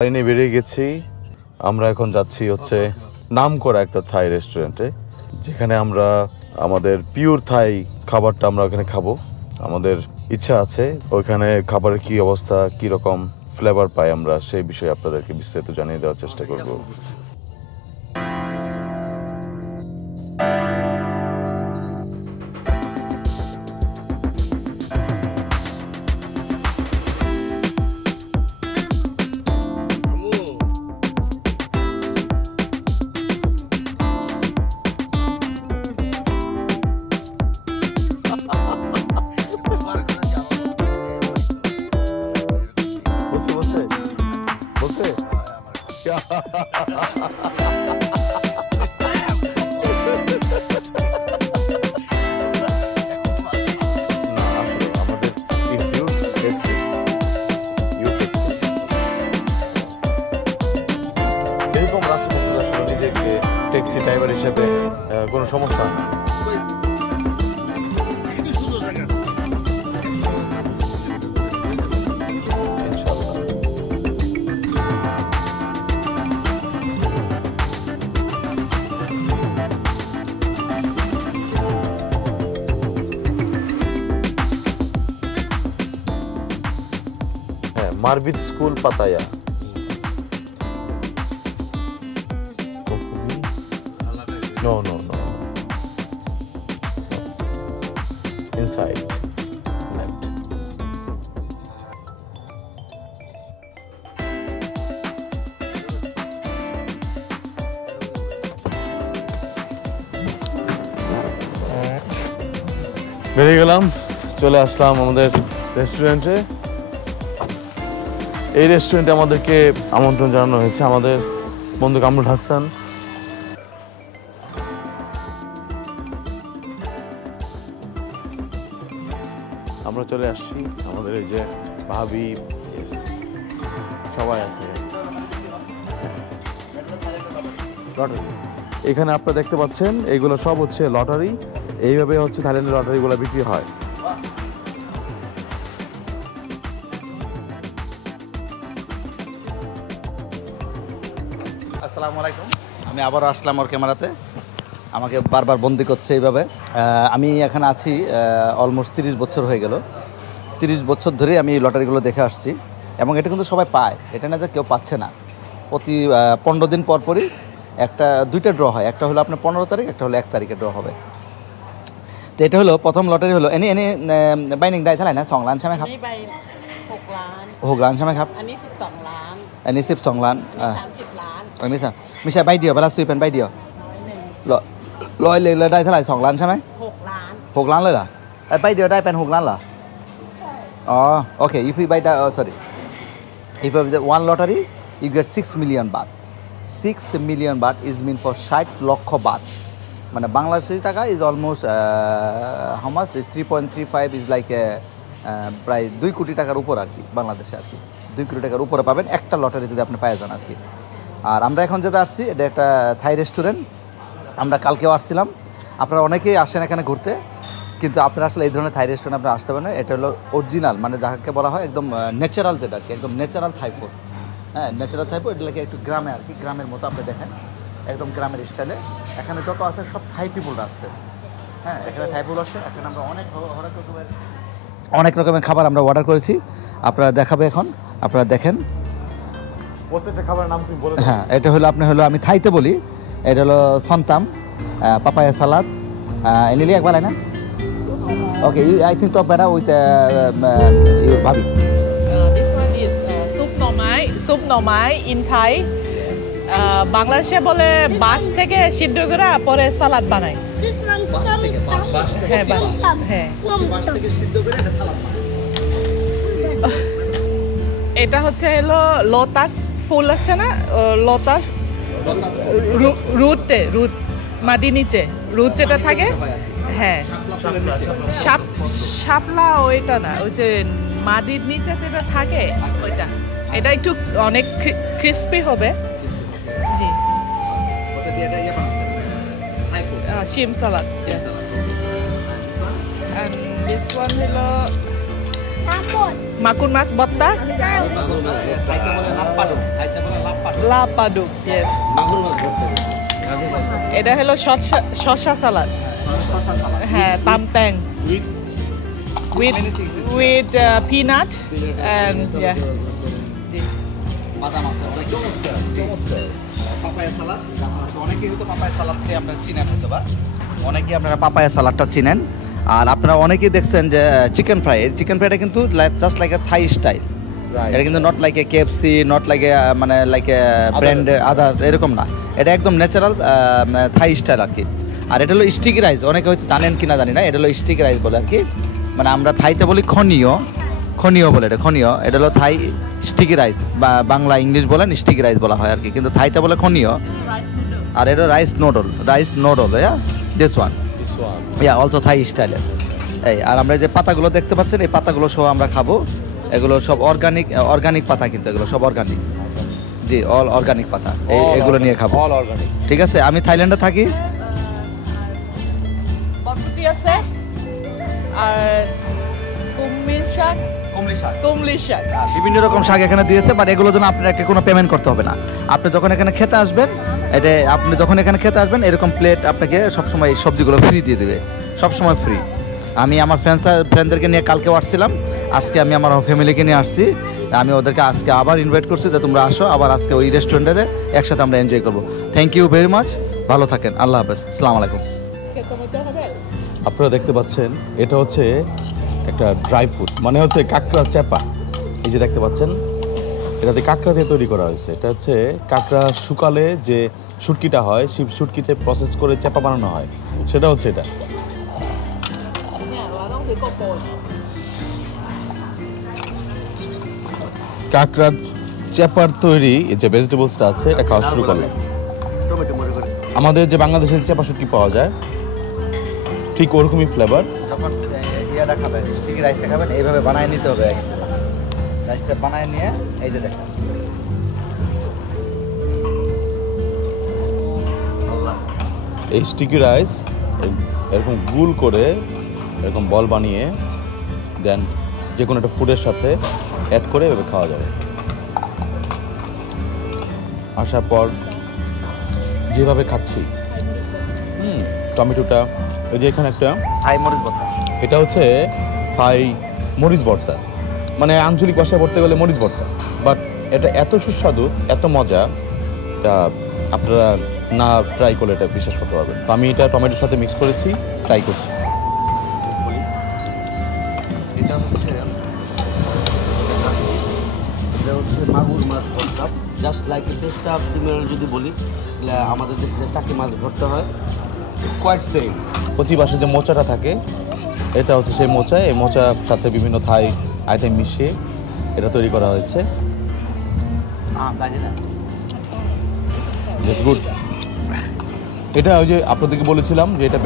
লাইনে বেরিয়ে গেছি। আমরা এখন যাচ্ছি হচ্ছে নামকরা একটা থাই রেস্টুরেন্টে, যেখানে আমরা আমাদের পিওর থাই খাবারটা আমরা ওখানে খাবো। আমাদের ইচ্ছা আছে ওইখানে খাবারের কি অবস্থা, কি রকম ফ্লেভার পাই আমরা, সেই বিষয়ে আপনাদেরকে বিস্তারিত জানিয়ে দেওয়ার চেষ্টা করব। ট্যাক্সি ড্রাইভার হিসেবে কোনো সমস্যা না। হ্যাঁ, মারবিদ স্কুল পাতায়া। No. Inside. Left. বেরিয়ে গেলাম, চলে আসলাম আমাদের রেস্টুরেন্টে। এই রেস্টুরেন্টে আমাদেরকে আমন্ত্রণ জানানো হয়েছে আমাদের বন্ধু কামরুল হাসান। আমরা চলে আসছি, আমাদের এই যে ভাবি সবাই আছে। এখানে আপনারা দেখতে পাচ্ছেন এইগুলো সব হচ্ছে লটারি। এইভাবে হচ্ছে থাইল্যান্ডের লটারিগুলো বিক্রি হয়। আসসালামু আলাইকুম, আমি আবারও আসলাম ওর ক্যামেরাতে। আমাকে বারবার বন্দি করছে এইভাবে। আমি এখানে আছি অলমোস্ট 30 বছর হয়ে গেল। 30 বছর ধরে আমি এই লটারিগুলো দেখে আসছি, এবং এটা কিন্তু সবাই পায়, এটা না যে কেউ পাচ্ছে না। প্রতি 15 দিন পর পরই দুইটা ড্র হয়। একটা হলো আপনার 15 তারিখ, একটা হলো 1 তারিখে ড্র হবে। তো এটা হলো প্রথম লটারি হলো এনে বাইনিংได้เท่าไหร่นะ2 ล้านใช่ไหมครับ? นี่ใบ6 ล้าน 6 ล้านใช่ไหมครับ? อันนี้12 ล้าน อันนี้12 ล้าน 30 ล้าน อันนี้ไม่ใช่ใบเดียวเวลาซื้อเป็นใบเดียว 101 ร้อยเลยแล้วได้เท่าไหร่2 ล้านใช่ไหม? 6 ล้าน 6 ล้านเลยเหรอไอ้ใบเดียวได้เป็น6 ล้านเหรอ? อ๋อโอเค if you buy that sorry if you buy one lottery you get 6 million baht 6 million baht is mean for 60 লক্ষ বাত, মানে বাংলাদেশি টাকা is almost how much is 3.35 is like প্রায় 2 কোটি টাকার উপর আর কি, বাংলাদেশে আর কি 2 কোটি টাকার উপরে পাবেন একটা লটারি যদি আপনি পেয়ে যান আর কি। আর আমরা এখন যেটা আসছি এটা একটা থাই রেস্টুরেন্ট। আমরা কালকেও আসছিলাম। আপনারা অনেকেই আসেন এখানে ঘুরতে, কিন্তু আপনারা আসলে এই ধরনের থাই রেস্টুরেন্ট আপনারা আসতে পারেন। এটা হলো অরিজিনাল, মানে যাকে বলা হয় একদম ন্যাচারাল, যেটা আর কি একদম ন্যাচারাল থাই ফুড। হ্যাঁ, ন্যাচারাল থাই ফুড, এটাকে একটু গ্রামে আর কি, গ্রামের মতো আপনি দেখেন, একদম গ্রামের স্টাইলে। এখানে যত আছে সব থাই পিপুলরা আসছে। হ্যাঁ, এখানে থাই পিপুল আসছে। এখানে আমরা অনেক রকমের খাবার আমরা অর্ডার করেছি, আপনারা দেখাবে এখন, আপনারা দেখেন প্রত্যেকটা খাবারের নাম তুমি বলে দাও। হ্যাঁ, এটা হলো আমি থাইতে বলি, এটা হলো সন্তাম, পাপায়া সালাদ, এলিলি একবার না। ওকে, আই থিঙ্ক টপ বেটা উইথ ভাবি। This one is soupหน่อไม้ in Thai. বাংলাদেশে বলে বাঁশ থেকে সিদ্ধ করে পরে সালাদ বানায়। হ্যাঁ, এটা হচ্ছে হলো লোটাস ফুল আসছে না, লোটাস রুট মাটি নিচে রুট যেটা থাকে, হ্যাঁ শাপলা, ওইটা না, ওই যে মাটির নিচে যেটা থাকে ওইটা। এটা একটু অনেক ক্রিস্পি হবে। জি, shrimp salad, yes. And this one হলো Makun mas botta. থাইতে বলে লাপ্পাডু, থাইতে বলে লাপ্পাডু। Lapadu. Yes. এটা হলো শসা সালাদ। শসা সালাদ। হ্যাঁ, তাম্পেং। With peanut and yeah. বাদাম আছে, অনেক চমৎকার। পাপায়া সালাদ, আপনারা তো অনেকেই হয়তো পাপায়া সালাদকে আপনারা চিনেন হয়তো বা অনেকেই আপনারা পাপায়া সালাদটা চিনেন। আর আপনারা অনেকেই দেখছেন যে চিকেন ফ্রাই, এই চিকেন ফ্রাইটা কিন্তু just like a Thai style. এটা কিন্তু not like a KFC, not like a মানে লাইক এ ব্র্যান্ড আদার্স, এরকম না। এটা একদম ন্যাচারাল থাই স্টাইল আর কি। আর এটা হলো স্টিকি রাইস, অনেকে হয়তো জানেন কি না জানি না, এটা হলো স্টিকি রাইস বলে আর কি। মানে আমরা থাইতে বলি খনীয় বলে, এটা খনীয়। এটা হলো থাই স্টিকি রাইস, বা বাংলা ইংলিশ বলেন স্টিকি রাইস বলা হয় আর কি, কিন্তু থাইতে বলে খনীয়। আর এটা রাইস নোডল, দিস ওয়ান অলসো থাই স্টাইলের। এই আর আমরা যে পাতাগুলো দেখতে পাচ্ছেন, এই পাতাগুলো সহ আমরা খাবো। এগুলো সব অর্গানিক পাতা, কিন্তু এগুলো সব অর্গানিক। জি, অল অর্গানিক পাতা, এগুলো নিয়ে খাবো। All organic. ঠিক আছে, আমি থাইল্যান্ডে থাকি। বরবটি আছে আর কুমলি শাক। বিভিন্ন রকম শাক এখানে দিয়েছে, বাট এগুলোর জন্য আপনাকে কোনো পেমেন্ট করতে হবে না। আপনি যখন এখানে খেতে আসবেন, এরকম প্লেট আপনাকে সবসময় এই সবজিগুলো ফ্রি দিয়ে দেবে, সবসময় ফ্রি। আমি আমার ফ্রেন্ডদেরকে নিয়ে কালকেও আসছিলাম, আজকে আমি আমার ফ্যামিলিকে নিয়ে আসছি। আমি ওদেরকে আজকে আবার ইনভাইট করছি যে তোমরা আসো, আবার আজকে ওই রেস্টুরেন্টে একসাথে আমরা এনজয় করবো। থ্যাংক ইউ ভেরি মাচ, ভালো থাকেন, আল্লাহ হাফেজ, আসসালামু আলাইকুম। আপনারা দেখতে পাচ্ছেন এটা হচ্ছে একটা ড্রাই ফ্রুট, মানে হচ্ছে কাঁকড়া চ্যাপা। এই যে দেখতে পাচ্ছেন, এটাতে কাঁকড়া দিয়ে তৈরি করা হয়েছে। এটা হচ্ছে কাঁকড়া শুকালে যে শুটকিটা হয়, সেই শুটকিতে প্রসেস করে চ্যাপা বানানো হয়, সেটা হচ্ছে এটা। কাঁকড়ার চ্যাপার তৈরি যে ভেজিটেবলসটা আছে, এটা খাওয়া শুরু করলাম। আমাদের যে বাংলাদেশের চ্যাপা শুটকি পাওয়া যায়, ঠিক ওরকমই ফ্লেভার। যখন ইয়াটা খাবেন, স্টিকি রাইসটা খাবেন, এইভাবে বানায় নিতে হবে। রাইসটা বানায় নিয়ে এই যে দেখেন, এই স্টিকি রাইস এরকম গুল করে এরকম বল বানিয়ে দেন যে কোনো একটা ফুডের সাথে অ্যাড করে এভাবে খাওয়া যাবে। আসার পর যেভাবে খাচ্ছি, টমেটোটা, ওই যে এখানে একটা থাই মরিচ ভর্তা, এটা হচ্ছে থাই মরিচ ভর্তা, মানে আঞ্চলিক ভাষায় পড়তে গেলে মরিচ ভর্তা। বাট এটা এত সুস্বাদু, এত মজা, এটা আপনারা না ট্রাই করলে এটা বিশ্বাস করতে পারবেন। তো আমি এটা টমেটোর সাথে মিক্স করেছি, ট্রাই করছি। এটা হচ্ছে মাগুর মাছ ভর্তা, জাস্ট লাইক টেস্টটা সিমিলার যদি বলি, আমাদের দেশে যে টাকি মাছ ভর্তা হয়, কোয়াইট সেম। কচি বাসে যে মোচাটা থাকে, এটা হচ্ছে সেই মোচা। এই মোচার সাথে বিভিন্ন থাই আইটেম মিশিয়ে এটা তৈরি করা হয়েছে। It's good. এটা ওই যে আপনাদেরকে বলেছিলাম যে এটা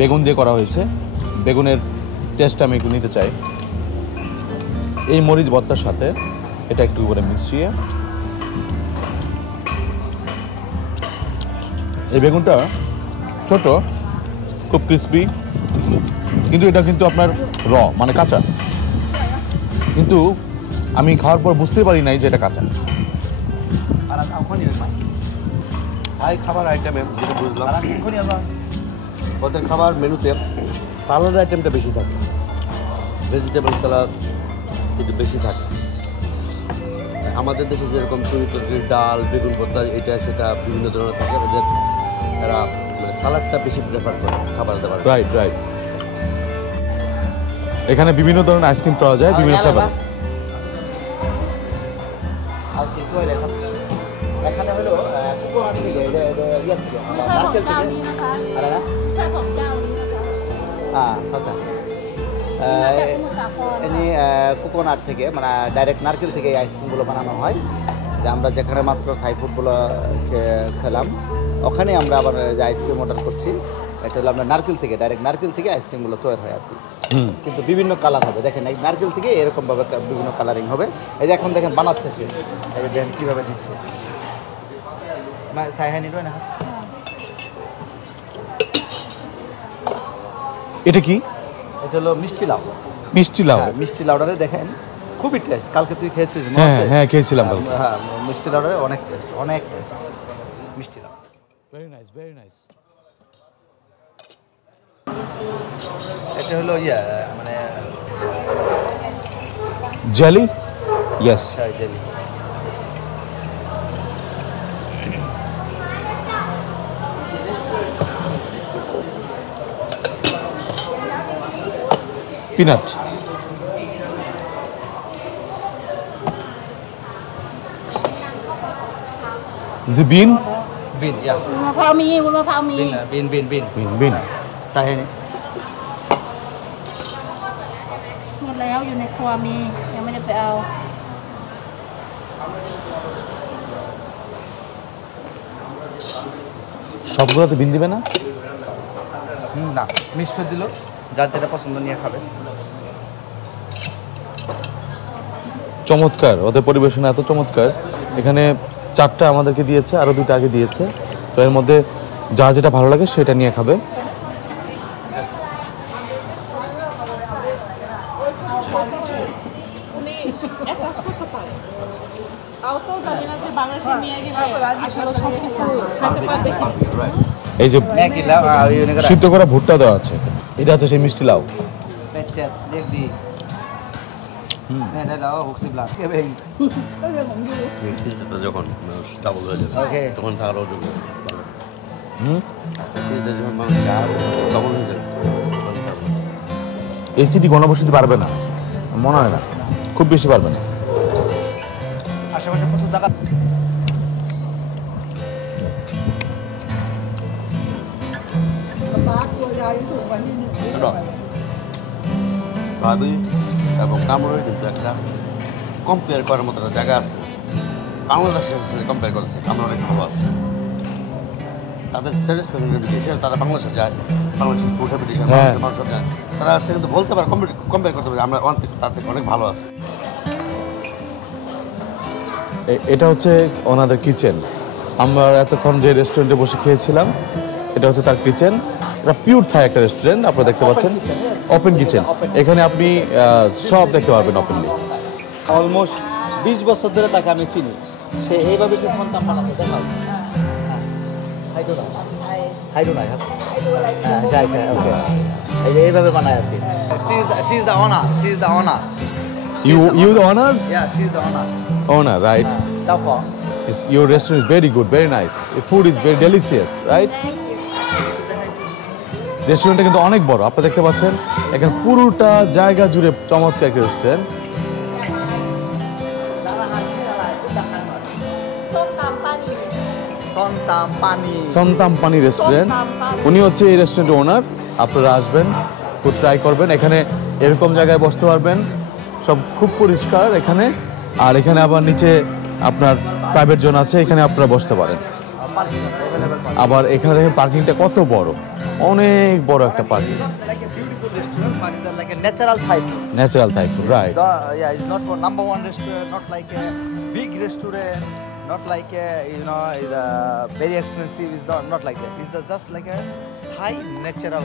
বেগুন দিয়ে করা হয়েছে, বেগুনের টেস্টটা আমি একটু নিতে চাই। এই মরিচ ভর্তার সাথে এটা একটু করে মিশিয়ে, এই বেগুনটা ছোট, খুব ক্রিসপি, কিন্তু এটা কিন্তু আপনার মানে কাঁচা। কিন্তু আমি খাওয়ার পর বুঝতে পারি নাই যে এটা কাঁচা। থাই খাবার আইটেমে যেটা বুঝলাম, ওদের খাবার মেনুতে সালাদ আইটেমটা বেশি থাকে, ভেজিটেবল সালাদ একটু বেশি থাকে। আমাদের দেশে যেরকম তরকারি, ডাল, বেগুন ভর্তা, এটা সেটা বিভিন্ন ধরনের থাকে, এদের এরা মানে সালাদটা বেশি প্রেফার করে খাবার দাবার। রাইট। এখানে বিভিন্ন ধরনের আইসক্রিম পাওয়া যায়, বিভিন্ন ফ্লেভার। এখানে হলো কোকোনাট থেকে, নারকেল থেকে, আরে না, আচ্ছা, এমনি কোকোনাট থেকে, মানে ডাইরেক্ট নারকেল থেকে এই আইসক্রিমগুলো বানানো হয়। যে আমরা যেখানে মাত্র থাই ফুডগুলো খেলাম, ওখানে আমরা আবার যে আইসক্রিম অর্ডার করছি, এটা হলো আমরা নারকেল থেকে, ডাইরেক্ট নারকেল থেকে আইসক্রিমগুলো তৈরি হয় আর কি। কিন্তু বিভিন্ন কালার হবে, দেখেন এই নারকেল থেকে এরকমভাবে বিভিন্ন কালারিং হবে। এই যে এখন দেখেন বানাচ্ছে সে, এই যে দেখেন কীভাবে দিচ্ছে। এটা কি? এটা হলো মিষ্টি লাউ। মিষ্টি লাউ। হ্যাঁ, মিষ্টি লাউডারে দেখেন খুবই টেস্ট। কালকে তুই খেয়েছিস মনে হ্যাঁ আছে? হ্যাঁ খেয়েছিলাম কালকে। হ্যাঁ, মিষ্টি লাউডারে অনেক টেস্ট, অনেক টেস্ট মিষ্টি লাউ। Very nice, very nice. এটা হলো মানে jelly? Yes. Jelly. Peanut. The bean? บินอย่า วุ้นมะพร้าวมีวุ้นมะพร้าวมี บิน Bean. ใส่ให้นี่ หมดแล้วอยู่ในครัวมียังไม่ได้ไปเอา সবগুলোতে বিন দিবে না? না মিষ্টি দিল, যার যেটা পছন্দ নিয়ে খাবে। চমৎকার, ওদের পরিবেশনা এত চমৎকার। এখানে 4টা আমাদেরকে দিয়েছে, আরো 2টা আগে দিয়েছে। তো এর মধ্যে যা যেটা ভালো লাগে সেটা নিয়ে খাবে। উনি এক কাজ করতে পারে, তাও তো জানি না যে বাংলাদেশে নিয়ে গেলে আসলে সব কিছু খাইতে পারবে কি। এই যে ম্যাগি লাউ ইউনে করা সিদ্ধ করা ভুট্টা দেওয়া আছে, এটা হচ্ছে সেই মিষ্টি লাউ। পেচে দেখবি এটা লাউ হুকসি ব্লাক কে বেং। চিজটা যখন ডাবল হয়ে যাবে ওকে তখন আরও ভালো। হুম, চিজটা যখন মানুষ ডাবল হয়ে যাবে এসিডি গণবসতি পারবে না, মনে হয় না, খুব বেশি পারবে না। আশেপাশে প্রচুর জায়গা। ভাবি এবং কামড়ের কিন্তু একটা কম্পেয়ার করার মতো একটা জায়গা আছে। বাংলাদেশের সাথে কম্পেয়ার করেছে আমরা অনেক ভালো আছে। তাদের স্যাটিসফ্যাকশন রেপুটেশন, তারা বাংলাদেশে যায়, বাংলাদেশের ফুড রেপুটেশন মানুষের যায়, তারা কিন্তু বলতে পারে, কম্পেয়ার করতে পারে আমরা তার থেকে অনেক ভালো আছে। এটা হচ্ছে ওনাদের কিচেন। আমরা এতক্ষণ যে রেস্টুরেন্টে বসে খেয়েছিলাম, এটা হচ্ছে তার কিচেন। এটা পিওর থাই একটা রেস্টুরেন্ট, আপনারা দেখতে পাচ্ছেন, ওপেন কিচেন। এখানে আপনি সব দেখতে পারবেন ওপেনলি। অলমোস্ট 20 বছর ধরে তাকে আমি চিনি। সে এইভাবে সে সন্তান বানাতে দেখাও। হাইডো নাই হ্যাঁ যাই ওকে এই যে এইভাবে বানায় আর কি। She is the owner. You the owner? Yeah, she is the owner. Owner, right? เจ้าของ Your restaurant is very good, very nice. The food is very delicious, right? রেস্টুরেন্টটা কিন্তু অনেক বড়, আপনারা দেখতে পাচ্ছেন। এখানে পুরোটা জায়গা জুড়ে চমৎকার একটা রেস্টুরেন্ট। সন্তাম পানি রেস্টুরেন্ট। উনি হচ্ছে এই রেস্টুরেন্টের ওনার। আপনারা আসবেন, খুব ট্রাই করবেন। এখানে এরকম জায়গায় বসতে পারবেন, সব খুব পরিষ্কার এখানে। আর এখানে আবার নিচে আপনার প্রাইভেট জোন আছে, এখানে আপনারা বসতে পারেন। আবার এখানে দেখেন পার্কিংটা কত বড়, অনেক বড় একটা parking. like a beautiful restaurant, but it's like a natural Thai food. Natural Thai food, right. Yeah, it's not for number one restaurant, not like a big restaurant, not like a, it's very expensive. It's not like that. It's just like a Thai natural.